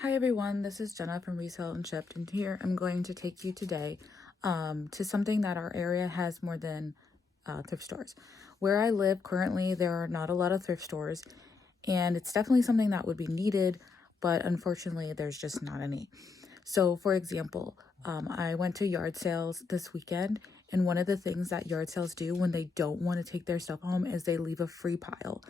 Hi everyone, this is Jenna from Resell and Shipped, and here I'm going to take you today to something that our area has more than thrift stores. Where I live currently, there are not a lot of thrift stores, and it's definitely something that would be needed, but unfortunately there's just not any. So for example, I went to yard sales this weekend, and one of the things that yard sales do when they don't want to take their stuff home is they leave a free pile.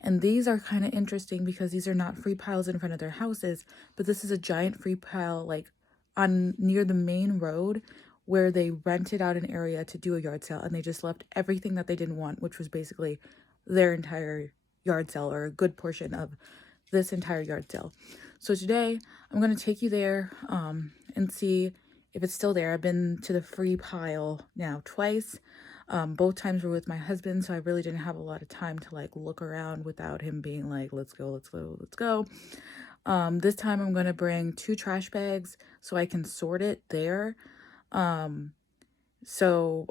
And these are kind of interesting because these are not free piles in front of their houses, but this is a giant free pile like on near the main road where they rented out an area to do a yard sale, and they just left everything that they didn't want, which was basically their entire yard sale or a good portion of this entire yard sale. So today I'm going to take you there and see if it's still there. I've been to the free pile now twice. Both times were with my husband, so I really didn't have a lot of time to like look around without him being like, let's go, let's go, let's go. This time I'm going to bring 2 trash bags so I can sort it there. So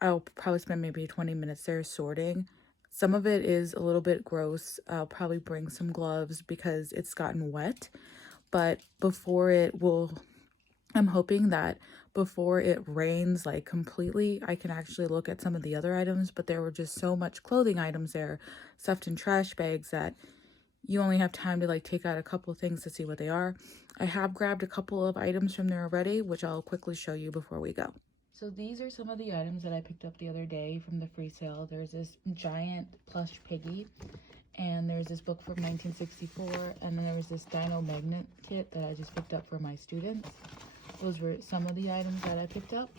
I'll probably spend maybe 20 minutes there sorting. Some of it is a little bit gross. I'll probably bring some gloves because it's gotten wet. But I'm hoping that before it rains like completely, I can actually look at some of the other items. But there were just so much clothing items there stuffed in trash bags that you only have time to like take out a couple of things to see what they are. I have grabbed a couple of items from there already, which I'll quickly show you before we go. So these are some of the items that I picked up the other day from the free sale. There's this giant plush piggy, and there's this book from 1964, and then there was this dino magnet kit that I just picked up for my students. Those were some of the items that I picked up.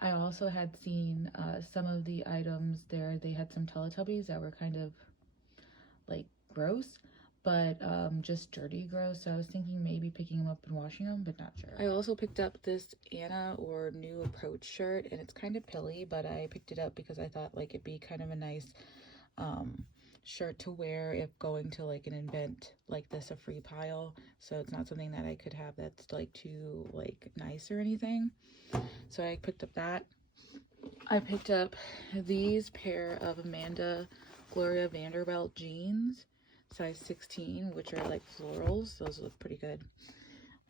I also had seen some of the items there. They had some Teletubbies that were kind of like gross, but just dirty gross. So I was thinking maybe picking them up and washing them, but not sure. I also picked up this Anna or New Approach shirt, and it's kind of pilly, but I picked it up because I thought like it'd be kind of a nice shirt to wear if going to like an event like this, a free pile. So it's not something that I could have that's like too like nice or anything. So I picked up that. I picked up these pair of Amanda Gloria Vanderbilt jeans, size 16, which are like florals. Those look pretty good.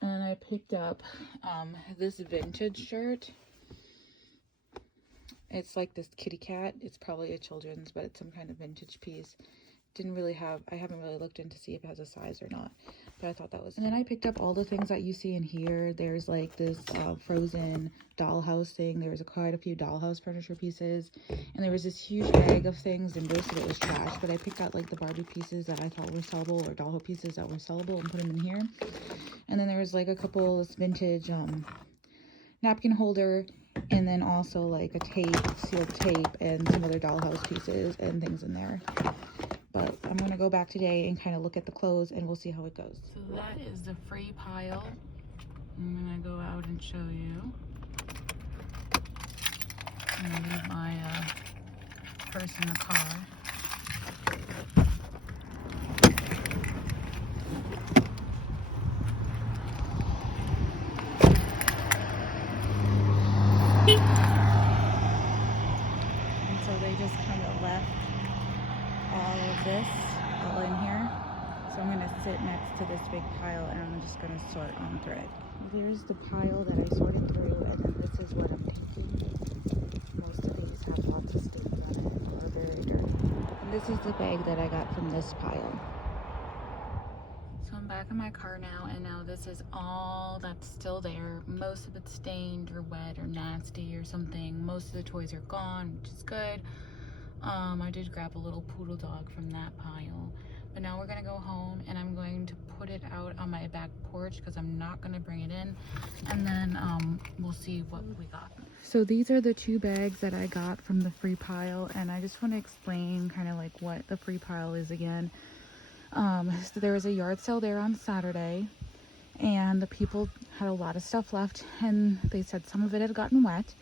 And I picked up this vintage shirt. It's like this kitty cat. It's probably a children's, but it's some kind of vintage piece. I haven't really looked in to see if it has a size or not, but I thought that was. And then I picked up all the things that you see in here. There's like this Frozen dollhouse thing. There was quite a few dollhouse furniture pieces, and there was this huge bag of things, and most of it was trash, but I picked out like the Barbie pieces that I thought were sellable, or dollhouse pieces that were sellable, and put them in here. And then there was like a couple this vintage napkin holder, and then also like a sealed tape, and some other dollhouse pieces and things in there. But I'm going to go back today and kind of look at the clothes, and we'll see how it goes. So that is the free pile. I'm going to go out and show you. I'm going to leave my purse in the car. And so they just kind of left all of this all in here. So I'm going to sit next to this big pile, and I'm just going to sort on thread. There's the pile that I sorted through, and then this is what I'm taking. Most of these have lots of stains on it or are very dirty. And this is the bag that I got from this pile. So I'm back in my car now, and now this is all that's still there. Most of it's stained or wet or nasty or something. Most of the toys are gone, which is good. I did grab a little poodle dog from that pile. But now we're gonna go home, and I'm going to put it out on my back porch because I'm not gonna bring it in. And then we'll see what we got. So these are the 2 bags that I got from the free pile, and I just want to explain kind of like what the free pile is again. So there was a yard sale there on Saturday, and the people had a lot of stuff left, and they said some of it had gotten wet,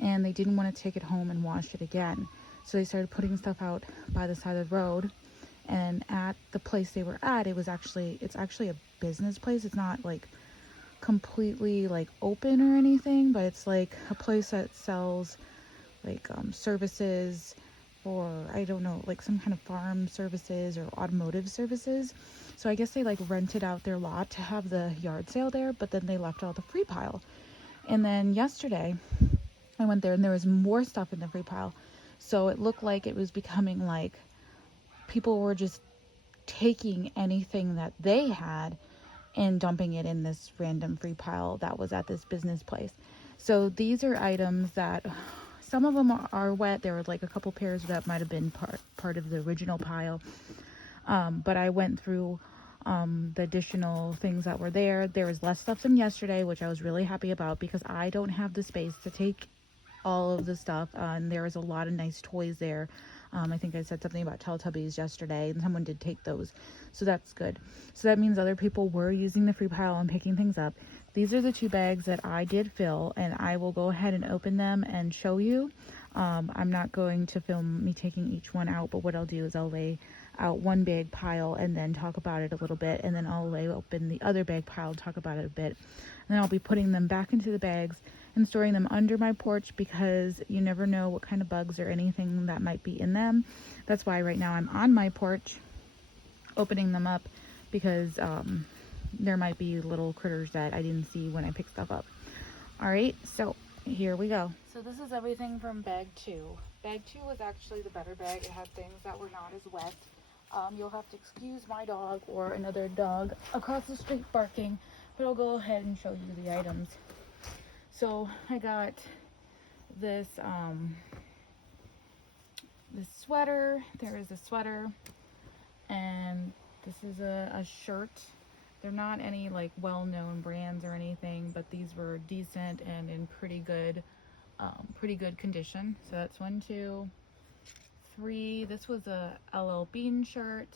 and they didn't want to take it home and wash it again. So they started putting stuff out by the side of the road. And at the place they were at, it's actually a business place. It's not like completely like open or anything, but it's like a place that sells like services for, I don't know, like some kind of farm services or automotive services. So I guess they like rented out their lot to have the yard sale there, but then they left all the free pile. And then yesterday I went there and there was more stuff in the free pile. So it looked like it was becoming like people were just taking anything that they had and dumping it in this random free pile that was at this business place. So these are items that some of them are wet. There were like a couple pairs that might have been part of the original pile. But I went through the additional things that were there. There was less stuff than yesterday, which I was really happy about because I don't have the space to take all of the stuff. And there was a lot of nice toys there. I think I said something about Teletubbies yesterday, and someone did take those. So that's good. So that means other people were using the free pile and picking things up. These are the 2 bags that I did fill, and I will go ahead and open them and show you. I'm not going to film me taking each one out, but what I'll do is I'll lay out one big pile and then talk about it a little bit, and then I'll lay open the other big pile and talk about it a bit. And then I'll be putting them back into the bags and storing them under my porch because you never know what kind of bugs or anything that might be in them. That's why right now I'm on my porch opening them up because there might be little critters that I didn't see when I picked stuff up. All right, so here we go. So this is everything from bag 2. Bag 2 was actually the better bag. It had things that were not as wet. You'll have to excuse my dog or another dog across the street barking, but I'll go ahead and show you the items. So I got this this sweater. There is a sweater, and this is a shirt. They're not any like well-known brands or anything, but these were decent and in pretty good condition. So that's 1, 2, 3. This was a LL Bean shirt,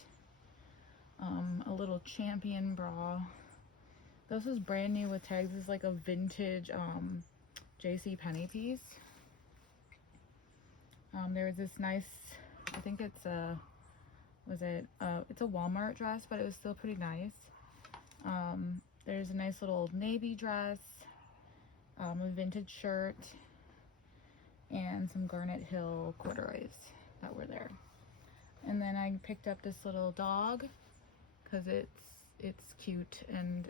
a little Champion bra. This is brand new with tags. This is like a vintage JCPenney piece. There was this nice, I think it's a, it's a Walmart dress, but it was still pretty nice. There's a nice little navy dress, a vintage shirt, and some Garnet Hill corduroys that were there. And then I picked up this little dog because it's cute, and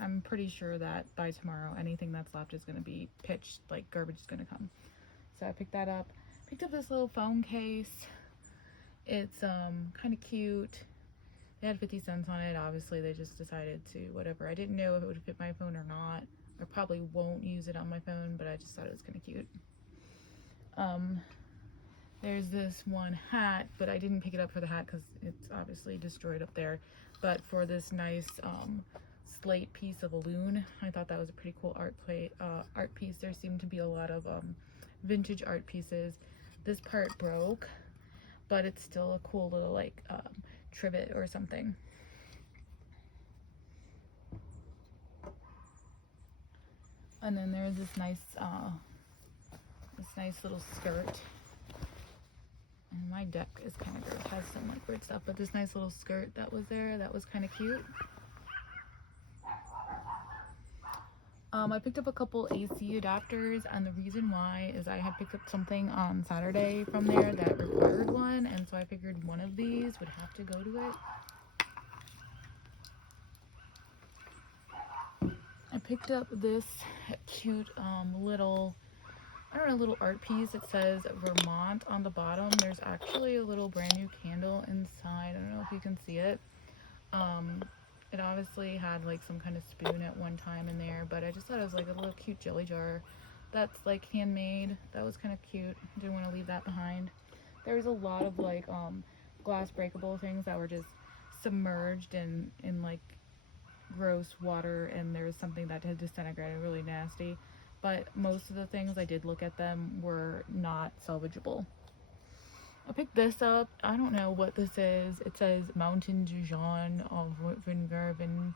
I'm pretty sure that by tomorrow anything that's left is going to be pitched, like garbage is going to come. So I picked that up. Picked up this little phone case. It's kind of cute. They had 50 cents on it. Obviously they just decided to whatever. I didn't know if it would fit my phone or not. I probably won't use it on my phone, but I just thought it was kind of cute. There's this one hat, but I didn't pick it up for the hat because it's obviously destroyed up there. But for this nice slate piece of a loon, I thought that was a pretty cool art piece. There seemed to be a lot of vintage art pieces. This part broke, but it's still a cool little like trivet or something. And then there's this nice little skirt. And my deck is kind of weird. It has some like weird stuff, but this nice little skirt that was there, that was kind of cute. I picked up a couple AC adapters, and the reason why is I had picked up something on Saturday from there that required one, and so I figured one of these would have to go to it. I picked up this cute little, I don't know, little art piece. It says Vermont on the bottom. There's actually a little brand new candle inside. I don't know if you can see it. It obviously had like some kind of spoon at one time in there, but I just thought it was like a little cute jelly jar that's like handmade. That was kind of cute. Didn't want to leave that behind. There was a lot of like glass breakable things that were just submerged in like gross water, and there was something that had disintegrated, really nasty. But most of the things, I did look at them, were not salvageable. I picked this up. I don't know what this is. It says Mountain Dijon of Vingervin,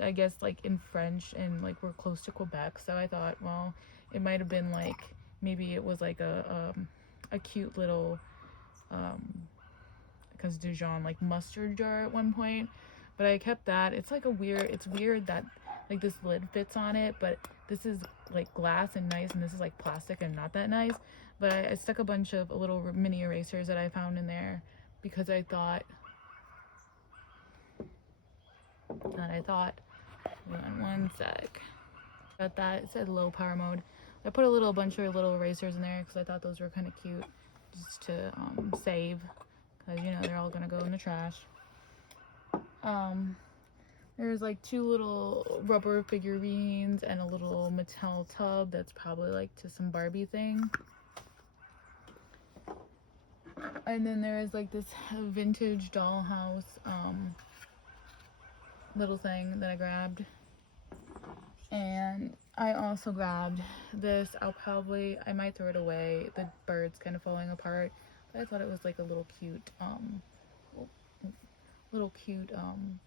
I guess like in French, and like we're close to Quebec, so I thought, well, it might have been like, maybe it was like a cute little because Dijon like mustard jar at one point, but I kept that. It's like it's weird that like this lid fits on it, but this is like glass and nice, and this is like plastic and not that nice. But I stuck a bunch of little mini erasers that I found in there because I thought, one sec. Got that, it said low power mode. I put a bunch of little erasers in there because I thought those were kind of cute, just to save, because you know they're all gonna go in the trash. There's like 2 little rubber figurines and a little Mattel tub that's probably like to some Barbie thing. And then there is like this vintage dollhouse little thing that I grabbed. And I also grabbed this. I might throw it away. The bird's kind of falling apart. But I thought it was like a little cute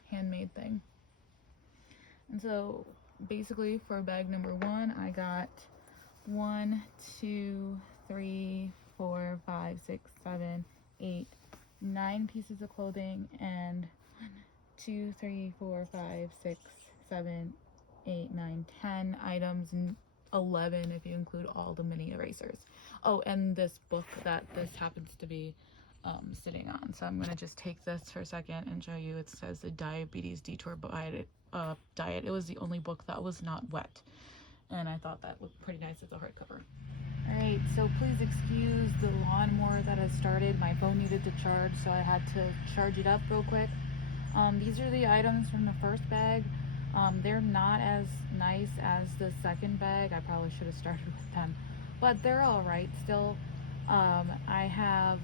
handmade thing. And so basically for bag number 1, I got 1, 2, 3, 4, 5, 6, 7, 8, 9 pieces of clothing, and 1, 2, 3, 4, 5, 6, 7, 8, 9, 10 items, and 11 if you include all the mini erasers. Oh, and this book that this happens to be sitting on. So I'm gonna just take this for a second and show you. It says the Diabetes Detour Diet. It was the only book that was not wet, and I thought that looked pretty nice as a hardcover. Alright, so please excuse the lawnmower that has started. My phone needed to charge, so I had to charge it up real quick. These are the items from the first bag. They're not as nice as the second bag. I probably should have started with them, but they're alright still. I have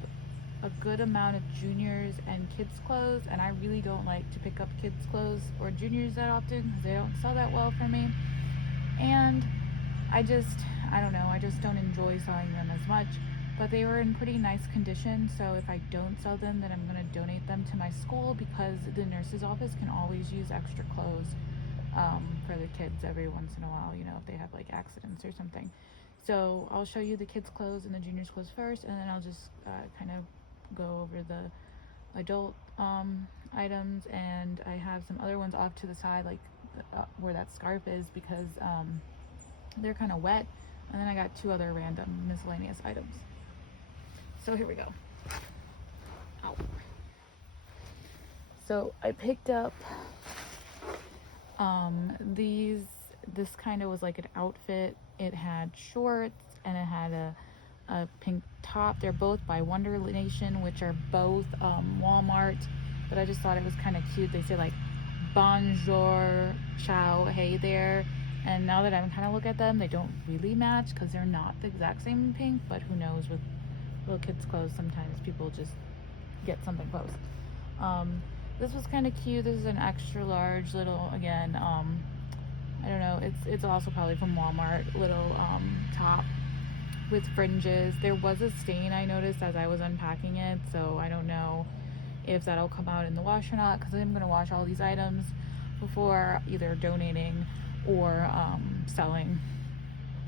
a good amount of juniors and kids clothes, and I really don't like to pick up kids clothes or juniors that often because they don't sell that well for me, and I don't know, I just don't enjoy selling them as much. But they were in pretty nice condition, so if I don't sell them, then I'm going to donate them to my school, because the nurse's office can always use extra clothes for the kids every once in a while, you know, if they have like accidents or something. So I'll show you the kids' clothes and the juniors' clothes first, and then I'll just kind of go over the adult items, and I have some other ones off to the side, like where that scarf is, because they're kind of wet. And then I got 2 other random miscellaneous items. So here we go. Ow. So I picked up this kind of was like an outfit. It had shorts and it had a pink top. They're both by Wonder Nation, which are both Walmart, but I just thought it was kind of cute. They say like bonjour, ciao, hey there. And now that I'm kind of look at them, they don't really match because they're not the exact same pink, but who knows, with little kids clothes sometimes people just get something close. This was kind of cute. This is an extra large little, again, I don't know, it's also probably from Walmart, little top with fringes. There was a stain I noticed as I was unpacking it, so I don't know if that'll come out in the wash or not, because I'm going to wash all these items before either donating or selling.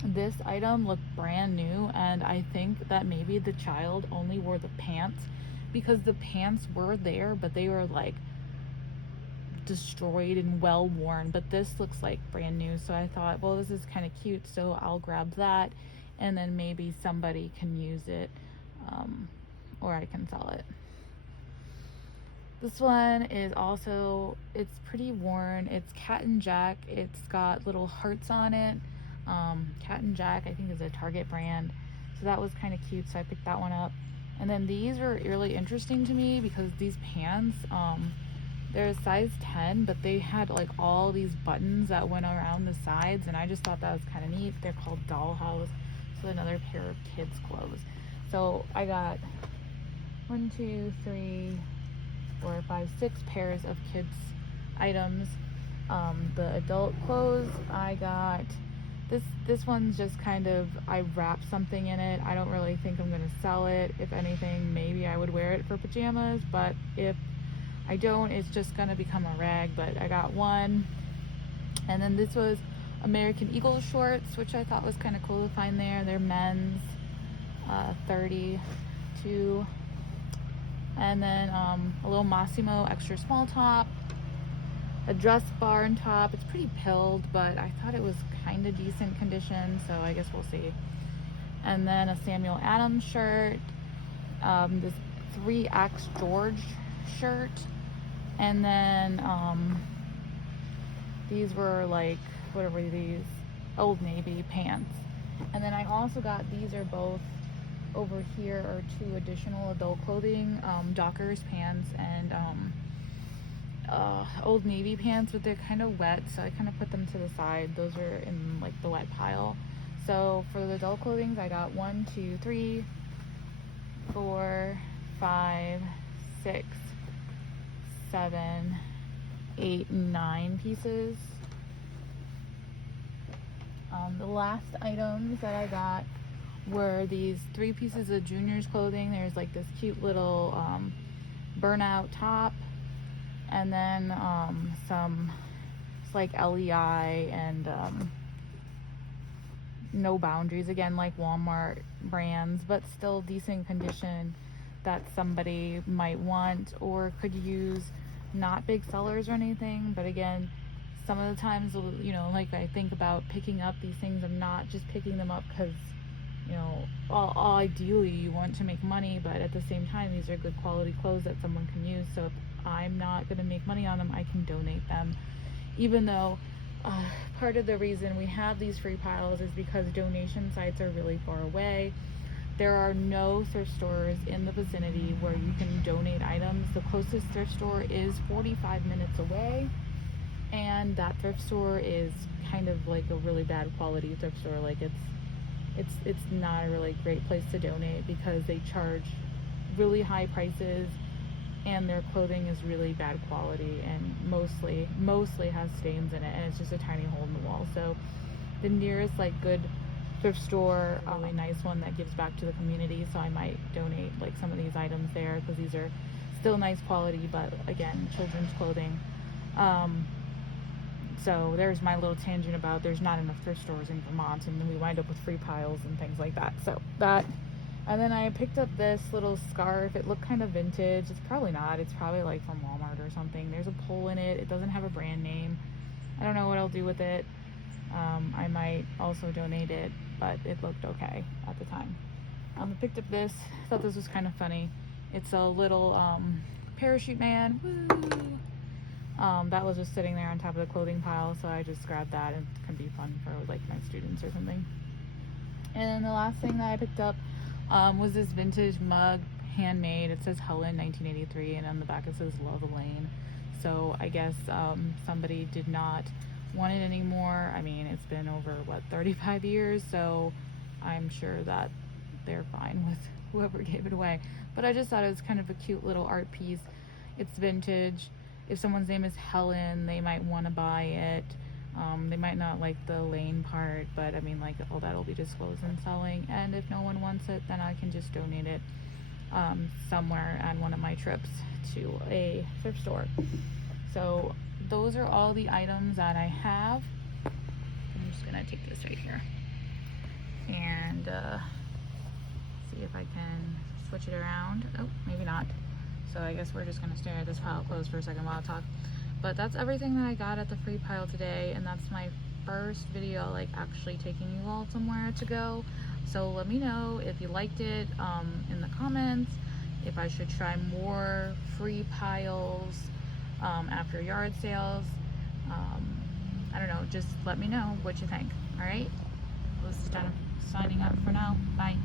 This item looked brand new, and I think that maybe the child only wore the pants, because the pants were there, but they were like destroyed and well worn. But this looks like brand new, so I thought, well, this is kind of cute, so I'll grab that, and then maybe somebody can use it, or I can sell it. This one is also, it's pretty worn. It's Cat and Jack. It's got little hearts on it. Cat and Jack, I think, is a Target brand. So that was kind of cute, so I picked that one up. And then these are really interesting to me because these pants, they're a size 10, but they had like all these buttons that went around the sides, and I just thought that was kind of neat. They're called Dollhouse. So another pair of kids' clothes. So I got 1, 2, 3, 4, 5, 6 pairs of kids items. The adult clothes, I got this one's just kind of, I wrapped something in it. I don't really think I'm gonna sell it. If anything, maybe I would wear it for pajamas, but if I don't, it's just gonna become a rag. But I got one. And then this was American Eagle shorts, which I thought was kind of cool to find there. They're men's, 32. And then a little Massimo extra small top, a dress barn top. It's pretty pilled, but I thought it was kind of decent condition, so I guess we'll see. and then a Samuel Adams shirt, this 3X George shirt, and then these were like, what were these? Old Navy pants. And then I also got, these are both over here, are 2 additional adult clothing, Dockers pants and Old Navy pants, but they're kind of wet, so I kind of put them to the side. Those are in like the wet pile. So for the adult clothing, I got 1, 2, 3, 4, 5, 6, 7, 8, 9 pieces. The last items that I got were these 3 pieces of juniors clothing. There's like this cute little burnout top, and then some, it's like LEI and no boundaries, again like Walmart brands, but still decent condition that somebody might want or could use. Not big sellers or anything, but again, some of the times, you know, like I think about picking up these things, I'm not just picking them up because, you know, all ideally you want to make money, but at the same time, these are good quality clothes that someone can use. So if I'm not going to make money on them, I can donate them. Even though part of the reason we have these free piles is because donation sites are really far away. There are no thrift stores in the vicinity where you can donate items. The closest thrift store is 45 minutes away, and that thrift store is kind of like a really bad quality thrift store. Like it's not a really great place to donate because they charge really high prices and their clothing is really bad quality and mostly has stains in it, and it's just a tiny hole in the wall. So the nearest like good thrift store, a nice one that gives back to the community, so I might donate like some of these items there because these are still nice quality, but again, children's clothing. So there's my little tangent about there's not enough thrift stores in Vermont, and then we wind up with free piles and things like that. So that, and then I picked up this little scarf. It looked kind of vintage. It's probably not. It's probably like from Walmart or something. There's a pole in it. It doesn't have a brand name. I don't know what I'll do with it. I might also donate it, but it looked okay at the time. I picked up this. Thought this was kind of funny. It's a little parachute man. Woo! That was just sitting there on top of the clothing pile, so I just grabbed that. It can be fun for like my students or something. And then the last thing that I picked up was this vintage mug, handmade. It says Helen 1983, and on the back it says Love Elaine. So I guess somebody did not want it anymore. I mean, it's been over 35 years, so I'm sure that they're fine with whoever gave it away. But I just thought it was kind of a cute little art piece. It's vintage. If someone's name is Helen, they might want to buy it. They might not like the Lane part, but I mean, like, all that'll be disclosed in selling. And if no one wants it, then I can just donate it somewhere on one of my trips to a thrift store. So those are all the items that I have. I'm just gonna take this right here and see if I can switch it around. Oh, maybe not. So I guess we're just gonna stare at this pile of clothes for a second while I talk. But that's everything that I got at the free pile today, and that's my first video like actually taking you all somewhere to go. So let me know if you liked it in the comments, if I should try more free piles after yard sales. I don't know, just let me know what you think. All right, this is kind of signing up for now. Bye.